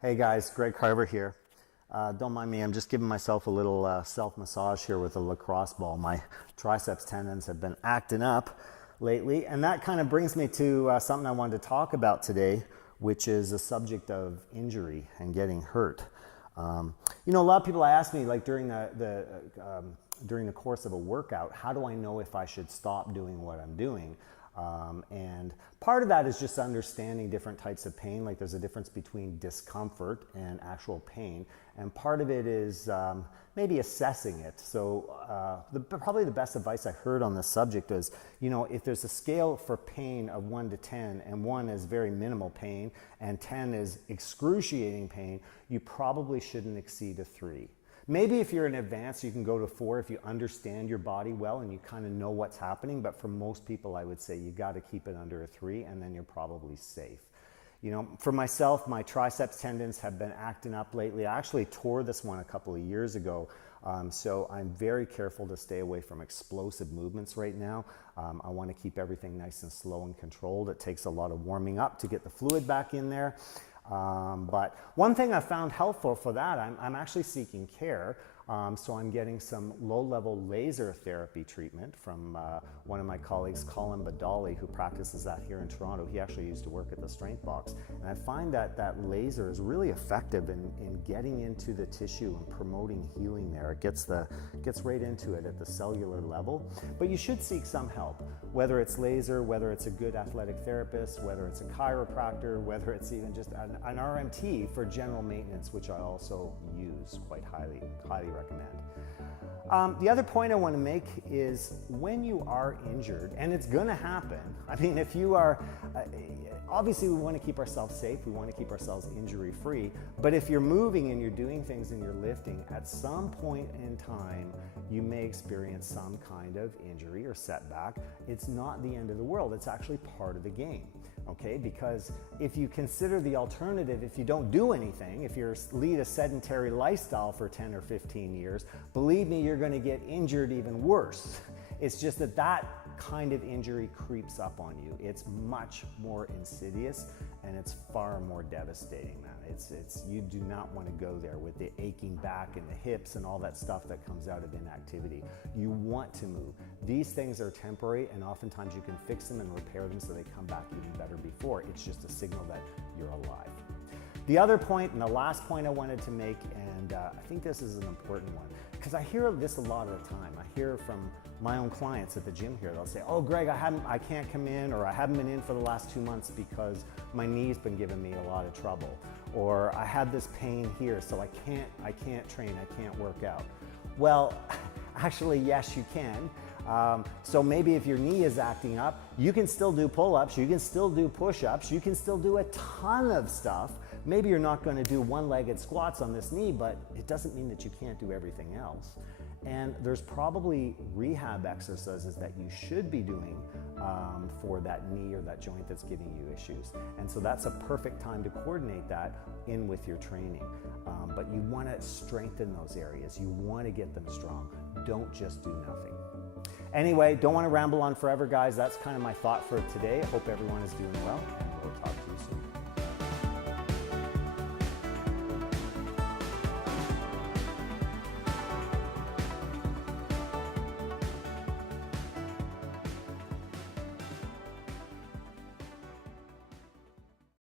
Hey guys, Greg Carver here. Don't mind me, I'm just giving myself a little self-massage here with a lacrosse ball. My triceps tendons have been acting up lately, and that kind of brings me to something I wanted to talk about today, which is the subject of injury and getting hurt. A lot of people ask me, like during the course of a workout, how do I know if I should stop doing what I'm doing? And part of that is just understanding different types of pain. Like there's a difference between discomfort and actual pain. And part of it is maybe assessing it. So probably the best advice I heard on this subject is, if there's a scale for pain of 1 to 10, and 1 is very minimal pain and 10 is excruciating pain, you probably shouldn't exceed a 3. Maybe if you're in advance, you can go to 4 if you understand your body well and you kind of know what's happening. But for most people, I would say you got to keep it under a 3 and then you're probably safe. For myself, my triceps tendons have been acting up lately. I actually tore this one a couple of years ago. So I'm very careful to stay away from explosive movements right now. I want to keep everything nice and slow and controlled. It takes a lot of warming up to get the fluid back in there. But one thing I found helpful for that, I'm actually seeking care. So I'm getting some low-level laser therapy treatment from one of my colleagues, Colin Badali, who practices that here in Toronto. He actually used to work at the Strength Box. And I find that laser is really effective in getting into the tissue and promoting healing there. It gets right into it at the cellular level. But you should seek some help, whether it's laser, whether it's a good athletic therapist, whether it's a chiropractor, whether it's even just an RMT for general maintenance, which I also use quite highly recommend. The other point I want to make is when you are injured, and it's going to happen. I mean, if you are, obviously we want to keep ourselves safe, we want to keep ourselves injury free, but if you're moving and you're doing things and you're lifting, at some point in time, you may experience some kind of injury or setback. It's not the end of the world, it's actually part of the game, okay? Because if you consider the alternative, if you don't do anything, if you lead a sedentary lifestyle for 10 or 15 years, believe me, you're going to get injured even worse. It's just that kind of injury creeps up on you. It's much more insidious and it's far more devastating, man. You do not want to go there with the aching back and the hips and all that stuff that comes out of inactivity. You want to move. These things are temporary and oftentimes you can fix them and repair them so they come back even better before. It's just a signal that you're alive. The other point, and the last point I wanted to make, and I think this is an important one, because I hear this a lot of the time. I hear from my own clients at the gym here, they'll say, oh Greg, I can't come in, or I haven't been in for the last 2 months because my knee's been giving me a lot of trouble. Or I have this pain here, so I can't train, I can't work out. Well, actually, yes, you can. So maybe if your knee is acting up, you can still do pull-ups, you can still do push-ups, you can still do a ton of stuff. Maybe you're not going to do one-legged squats on this knee, but it doesn't mean that you can't do everything else. And there's probably rehab exercises that you should be doing for that knee or that joint that's giving you issues. And so that's a perfect time to coordinate that in with your training. But you want to strengthen those areas. You want to get them strong. Don't just do nothing. Anyway, don't want to ramble on forever, guys. That's kind of my thought for today. I hope everyone is doing well, and we'll talk